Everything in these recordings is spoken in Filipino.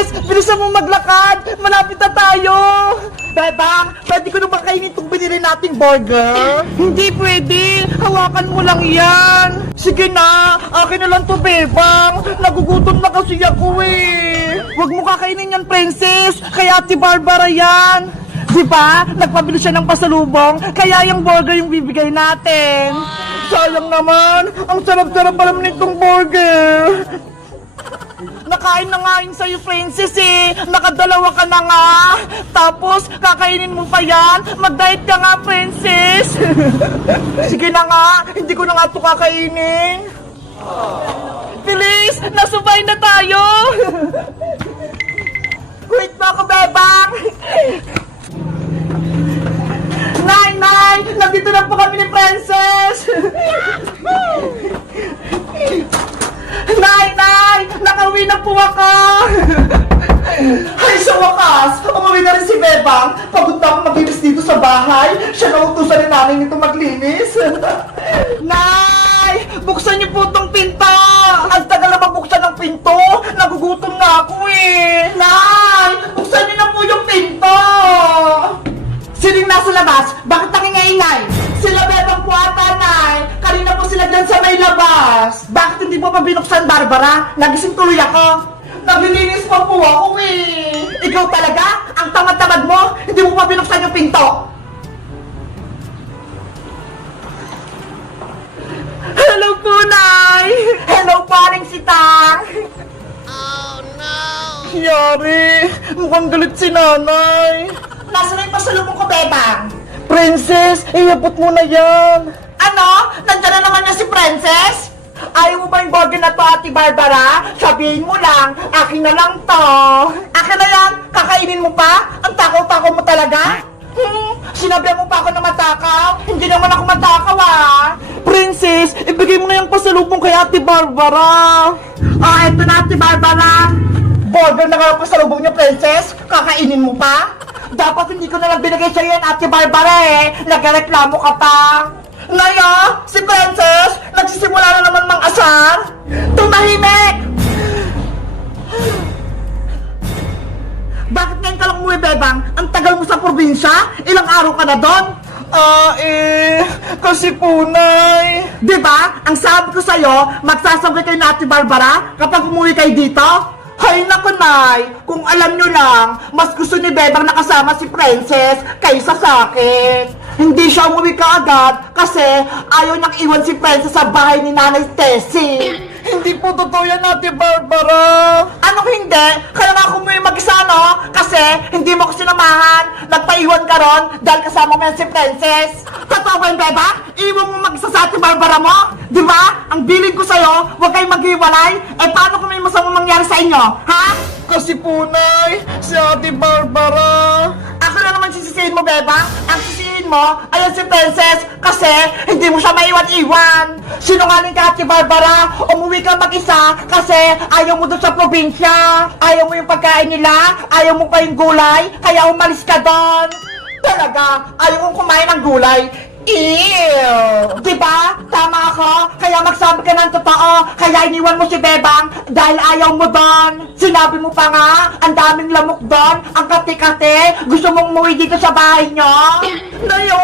Princess, bilisan mo maglakad. Malapit na tayo. Bebang, pwede ko na ba kainin itong binili nating burger? Hindi pwede. Hawakan mo lang yan. Sige na, akin na lang to, Bebang. Nagugutom na kasi ako eh. Huwag mo kakainin yan, Princess. Kaya Ate Barbara yan. Di ba? Nagpabili siya ng pasalubong, kaya yung burger yung bibigay natin. Sayang naman, ang sarap-sarap pa naman itong burger. Nakain na nga yun sa'yo, Princess eh. Nakadalawa ka na nga. Tapos, kakainin mo pa yan. Mag-diet ka nga, Princess. Sige na nga, hindi ko na nga ito kakainin. Bilis, nasubay na tayo. Wait mo ako, Bebang. Nay! Nandito na po kami ni Princess! Nay! Nakauwi na po ako! Ay, sa wakas! Umuwi na rin si Bebang! Pagod na ako maglinis dito sa bahay! Siya nautusan ni nanay nito maglinis! Nay! Buksan niyo po itong pinto! Ang tagal na mabuksan ng pinto! Nagugutom na ako eh! Nay! Buksan niyo na po yung pinto! Sining nasa labas? Bakit nangingaingay? Sila Bebang po ata, Nay. Kanina po sila dyan sa may labas. Bakit hindi po pa binuksan, Barbara? Nagising tuloy ako. Naglilinis pa po ako eh. Ikaw talaga? Ang tamad-tamad mo? Hindi mo pa binuksan yung pinto. Hello po, Nay. Hello, paring sitang. Oh, no. Yari, mukhang galit si nanay. Nasaan na yung pasalubong ko, Bebang? Princess, iabot mo na yan. Ano? Nandiyan na naman niya si Princess? Ayaw mo ba yung burger na to, Ate Barbara? Sabihin mo lang, akin na lang to. Akin na yan? Kakainin mo pa? Ang takaw-takaw mo talaga? Sinabihan mo pa ako na matakaw? Hindi naman ako matakaw ah. Princess, ibigay mo na yung pasalubong kay Ate Barbara. Eto na, Ate Barbara. Burger na nga pasalubong niyo, Princess. Kakainin mo pa? Dapat hindi ko na lang binigay sa'yo yan, Ate Barbara eh. Nagreklamo ka pa. Ngayon, si Princess, nagsisimula na naman mang-asar. Tumahimik! Bakit ngayon ka lang umuwi, Bebang? Ang tagal mo sa probinsya? Ilang araw ka na doon? Kasi po, Nay. Diba? Ang sabi ko sa'yo, magsasabay kayo na Ate Barbara kapag umuwi kayo dito? Hay naku, Nay! Kung alam nyo lang, mas gusto ni Bebang nakasama si Princess kaysa sa akin. Hindi siya umuwi kaagad kasi ayaw niyang iwan si Princess sa bahay ni Nanay Tessie. Hindi po totoo yan, Ate Barbara. Anong hindi? Kaya nga ako umuwi mag-isa, no? Kasi hindi mo ko sinamahan. Nagpaiwan ka ron dahil kasama mo yan si Princess. Totoo ba yun, Bebang? Iwan mo mag-isa sa Ate Barbara mo? Di ba? Ang bilin ko sa'yo, huwag kayong maghiwalay. Eh, paano kung may masama mangyari sa inyo? Ha? Kasi po, Nay, si Ate Barbara. Ako na naman sisisihin mo, Bebang. Ang sisisihin mo, ayan si Princess. Kasi hindi mo siya maiwan-iwan. Sinungaling ka, Ate Barbara. Umuwi ka mag-isa kasi ayaw mo doon sa probinsya. Ayaw mo yung pagkain nila. Ayaw mo pa yung gulay. Kaya umalis ka doon. Talaga, ayaw mong kumain ng gulay. Ew! Diba? Tama ako. Kaya magsabi ka ng totoo. Kaya iniwan mo si Bebang dahil ayaw mo doon. Sinabi mo pa nga, ang daming lamok doon, ang kati-kati. Gusto mong umuwi dito sa bahay nyo? Nayo!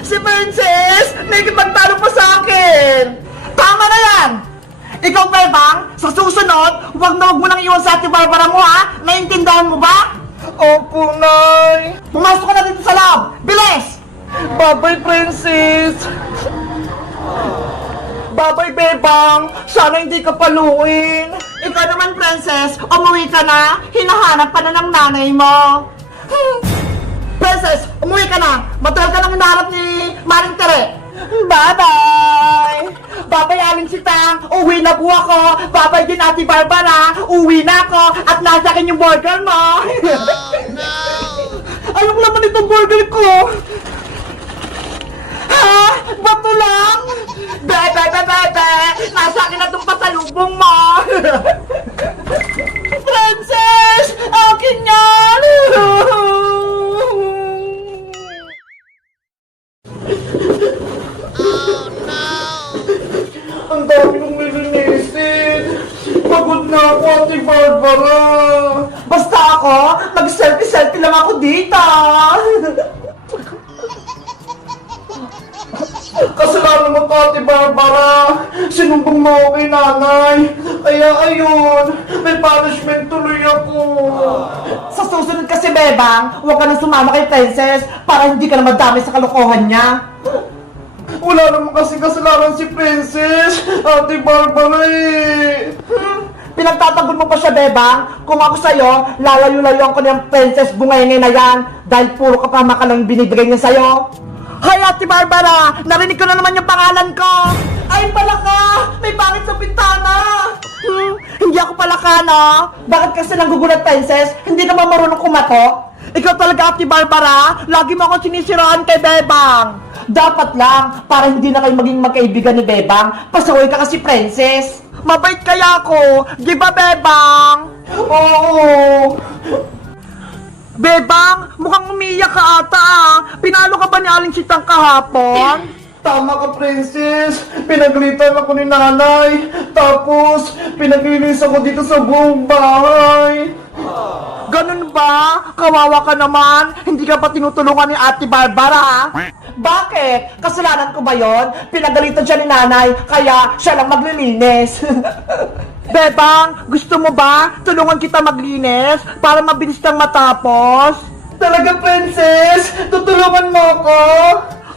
Si Princess! Nakikipagtalo pa sa akin! Tama na yan! Ikaw, Bebang, sa susunod, huwag na huwag mo nang iwan sa Ate Barbara mo, ha? Naintindahan mo ba? Opo, Nay. Pumasok ka na dito sa loob. Bilis! Bye-bye, Princess! Bye-bye, Bebang! Sana hindi ka paluin! Ikaw naman, Princess, umuwi ka na! Hinahanap pa na ng nanay mo! Princess, umuwi ka na! Matagal ka nang hinahanap ni Maring Tere! Bye-bye! Bye-bye, Aling Sitang! Uwi na po ako! Bye-bye din, Ate Barbara! Uwi na ako! At nasa akin yung burger mo! Anong laman itong burger ko? Ha? Bato lang? Bebe! Nasa akin na itong pasalubong mo! Princess! Akin yan! Oh no! Ang dami kong lilinisin! Pagod na ako, Ate Barbara! Basta ako? Mag-selfie-selfie lang ako dito. Kasalanan mo to, Ate Barbara. Sinumbong mo ako kay nanay. Kaya ayun, may punishment tuloy ako. Sa susunod kasi, Bebang, huwag ka nang sumama kay Princess para hindi ka na madami sa kalokohan niya. Wala naman kasi kasalanan si Princess, Ate Barbara eh. Pinagtatanggol mo pa siya, Bebang. Kung ako sa'yo, lalayo-layuan ko na yung Princess Bungenge na yan dahil puro kapama ka lang binibigay niya sa'yo. Hay, Ate Barbara! Narinig ko na naman yung pangalan ko! Ay, palaka! May pangit sa pintana! Hindi ako palaka, no? Bakit kasi nanggugulat, Princess? Hindi ka ba marunong kumato? Ikaw talaga, Ate Barbara! Lagi mo akong sinisiraan kay Bebang! Dapat lang, para hindi na kayo maging magkaibigan ni Bebang, pasaway ka kasi, Princess! Mabait kaya ako! Di ba, Bebang? Oo! Bebang, mukhang umiiyak ka ata ah. Pinalo ka ba ni Aling Sitang kahapon? Tama ka, Princess. Pinagalitan ako ni nanay. Tapos, pinaglinis ako dito sa buong bahay. Ganun ba? Kawawa ka naman. Hindi ka pa tinutulungan ni Ate Barbara. Bakit? Kasalanan ko ba yon? Pinagalitan siya ni nanay, kaya siya lang maglilinis. Bebang, gusto mo ba tulungan kita maglinis para mabilis kang matapos? Talaga, Princess? Tutulungan mo ako?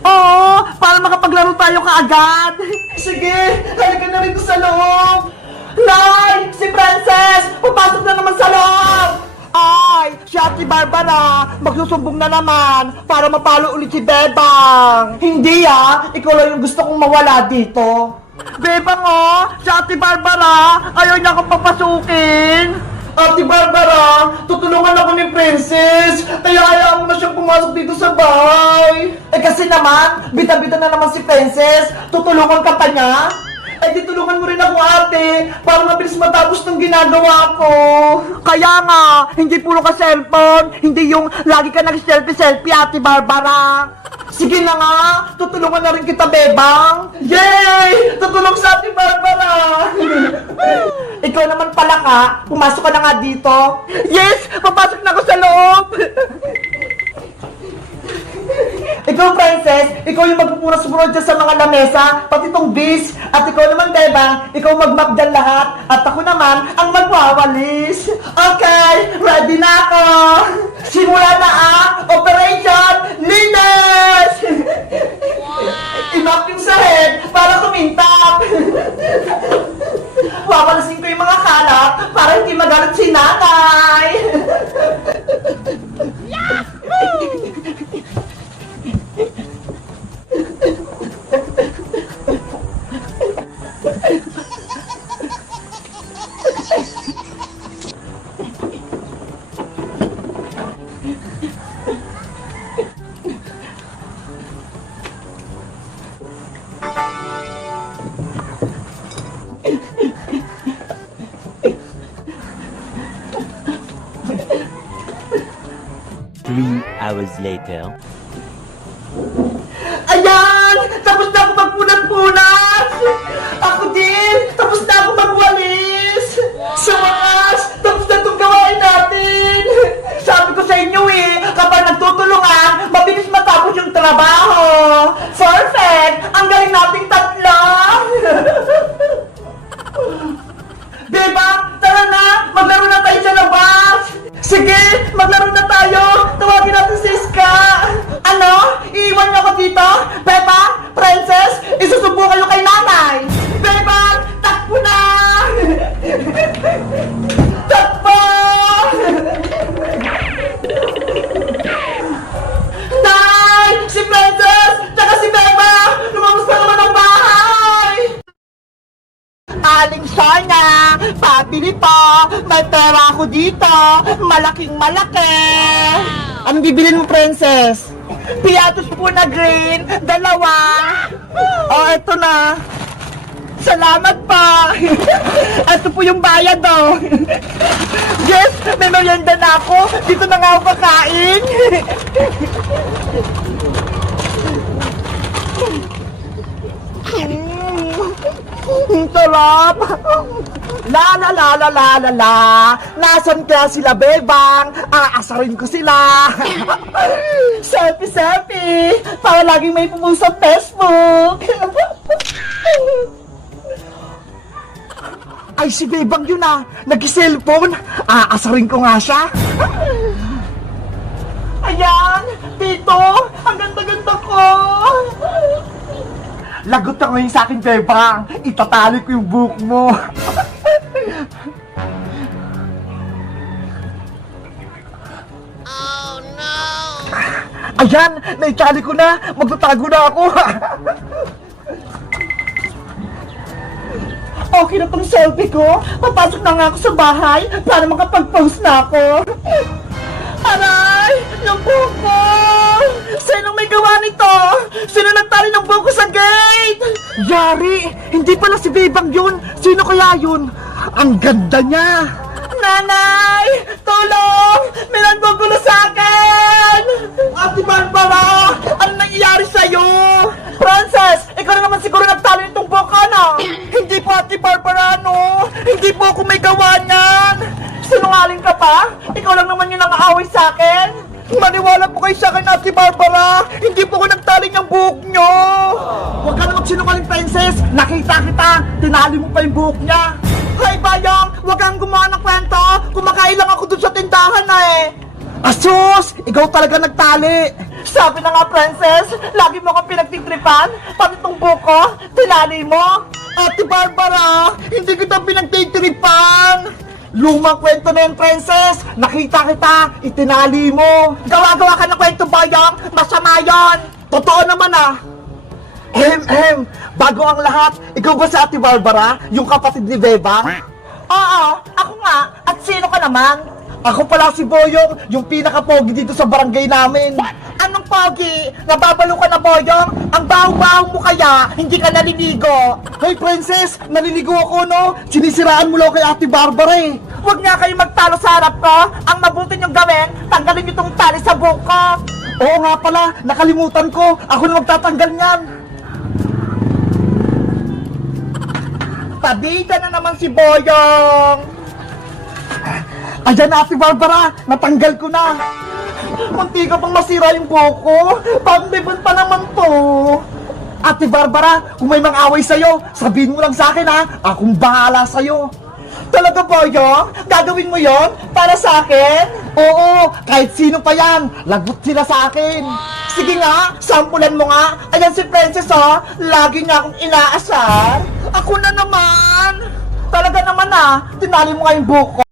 Oo, para makapaglaro tayo kaagad. Sige, halika na rito sa loob. Nay, si Princess, papasok na naman sa loob. Ay, si Ate Barbara, magsusumbong na naman para mapalo ulit si Bebang. Hindi ah, ikaw lang yung gusto kong mawala dito. Bebang oh, si Ate Barbara, ayaw niya akong papasukin. Ate Barbara, tutulungan ako ni Princess, kaya hayaan mo na siyang pumasok dito sa bahay. Eh kasi naman, bita-bita na naman si Princess, tutulungan ka pa niya? Eh di tulungan mo rin ako, ate, para mabilis matapos ng ginagawa ko. Kaya nga, hindi puro ka cellphone, hindi yung lagi ka nag-selfie-selfie, Ate Barbara. Sige na nga, tutulungan na rin kita, Bebang. Yay! Tutulong sa Ate Barbara. Ikaw naman pala ka, pumasok ka na nga dito. Yes! Papasok na ako sa loob! Ikaw, Princess, ikaw yung magpupunas-punas dyan sa mga lamesa, pati tong bis. At ikaw naman, Bebang, ikaw mag-map dyan lahat. At ako naman, ang magwawalis. Okay, ready na ako. Simula na ang Operation Linis! I-map yung sahig para kumintap. Wawalasin ko yung mga kalat para hindi magalit si nanay. Hours later. Ayan! Tapos na ako magpunat-punat! Ako din! Tapos na ako magwalis! Sa wakas! Tapos na itong gawain natin! Sabi ko sa inyo eh, kapag nagtutulungan, mabilis matapos yung trabaho! Perfect! Ang galing nating tatlo! Diba? Tara na! Maglaro na tayo sa labas! Sige! Maglaro na tayo! Tawagin natin si Iska! Ano? Iiwan niyo ako dito? Beba? Princess? Isusubo kayo kay nanay! Beba! Takbo na! Takbo! Nay! Si Princess! Tsaka si Beba! Lumabas na naman ang bahay! Aling Sonia, pabili po. May pera ako dito. Malaking malaki. Anong bibilin mo, Princess? Piatos po na green. 2. Oh, eto na. Salamat pa. Ito po yung bayad, oh. Yes, may merienda na ako. Dito na nga ako kakain. Sarap! La la la la la la la. Nasaan kaya sila, Bebang? Aasarin ko sila. Selfie, selfie. Para laging may pumunta sa Facebook. Ay, si Bebang yun nag-cellphone. Aasarin ko nga siya. Ayan, Tito, ang ganda-ganda ko. Lagot ka ngayon sa akin, Bebang. Itatali ko yung buhok mo. Oh no! Ayan, naitali ko na. Magtatago na ako. Okay na tong selfie ko. Papasok na nga ako sa bahay para makapag-post na ako. Aray! Yung buhok ko! Sino may gawa nito? Sino nagtali ng buhok ko sa gate? Yari! Hindi pala si Bebang yun! Sino kaya yun? Ang ganda niya! Nanay! Tulong! May nagbugulo sa akin! Ate Barbara! Ano nangyayari sa'yo? Frances! Ikaw na naman siguro nagtali nitong buhok ko, no? Hindi po, Ate Barbara, no? Hindi po ako may gawa niyan! Sinungaling ka pa? Ikaw lang naman yung nang-aaway sa akin? Maniwala po kayo sa akin, Ate Barbara! Hindi po ko nagtali ng buhok nyo! Huwag ka na magsinungaling, Princess! Nakita kita! Tinali mo pa yung buhok niya! Hay, Bayang! Huwag kang gumawa ng kwento! Kumakain lang ako dun sa tindahan Asus! Ikaw talaga nagtali! Sabi na nga, Princess! Lagi mo akong pinagtitripan! Pati tong buhok ko, tinali mo! Ate Barbara! Hindi kita pinagtitripan! Lumang kwento na yung Princess! Nakita kita! Itinali mo! Gawa-gawa ka ng kwento, Bayang! Masama yan! Totoo naman Bago ang lahat, ikaw ba si Ate Barbara? Yung kapatid ni Bebang? Oo, ako nga. At sino ka naman? Ako pala si Boyong, yung pinaka-pogi dito sa barangay namin. Anong pogi? Nababalo ka na, Boyong? Ang baho-baho mo kaya, hindi ka naliligo. Hey, Princess, naliligo ako, no? Sinisiraan mo lang kay Ate Barbara Huwag nga kayo magtalo sa harap ko. Ang mabuti niyong gawin, tanggalin niyo tong tali sa buhok ko. Oo nga pala, nakalimutan ko. Ako na magtatanggal niyan. Pabida na naman si Boyong. Ayan na, Ate Barbara, natanggal ko na. Munti ka pang masira yung buhok ko. Pang-libon pa naman to. Ate Barbara, kung may mang-away sa'yo, sabihin mo lang sa akin Akong bahala sa'yo. Talaga, Boyong? Gagawin mo yon para sa akin? Oo, kahit sino pa yan. Lagot sila sa akin. Sige nga, sampulan mo nga. Ayan si Princess lagi niya akong inaasar. Ako na naman. Talaga naman tinali mo nga yung buhok ko.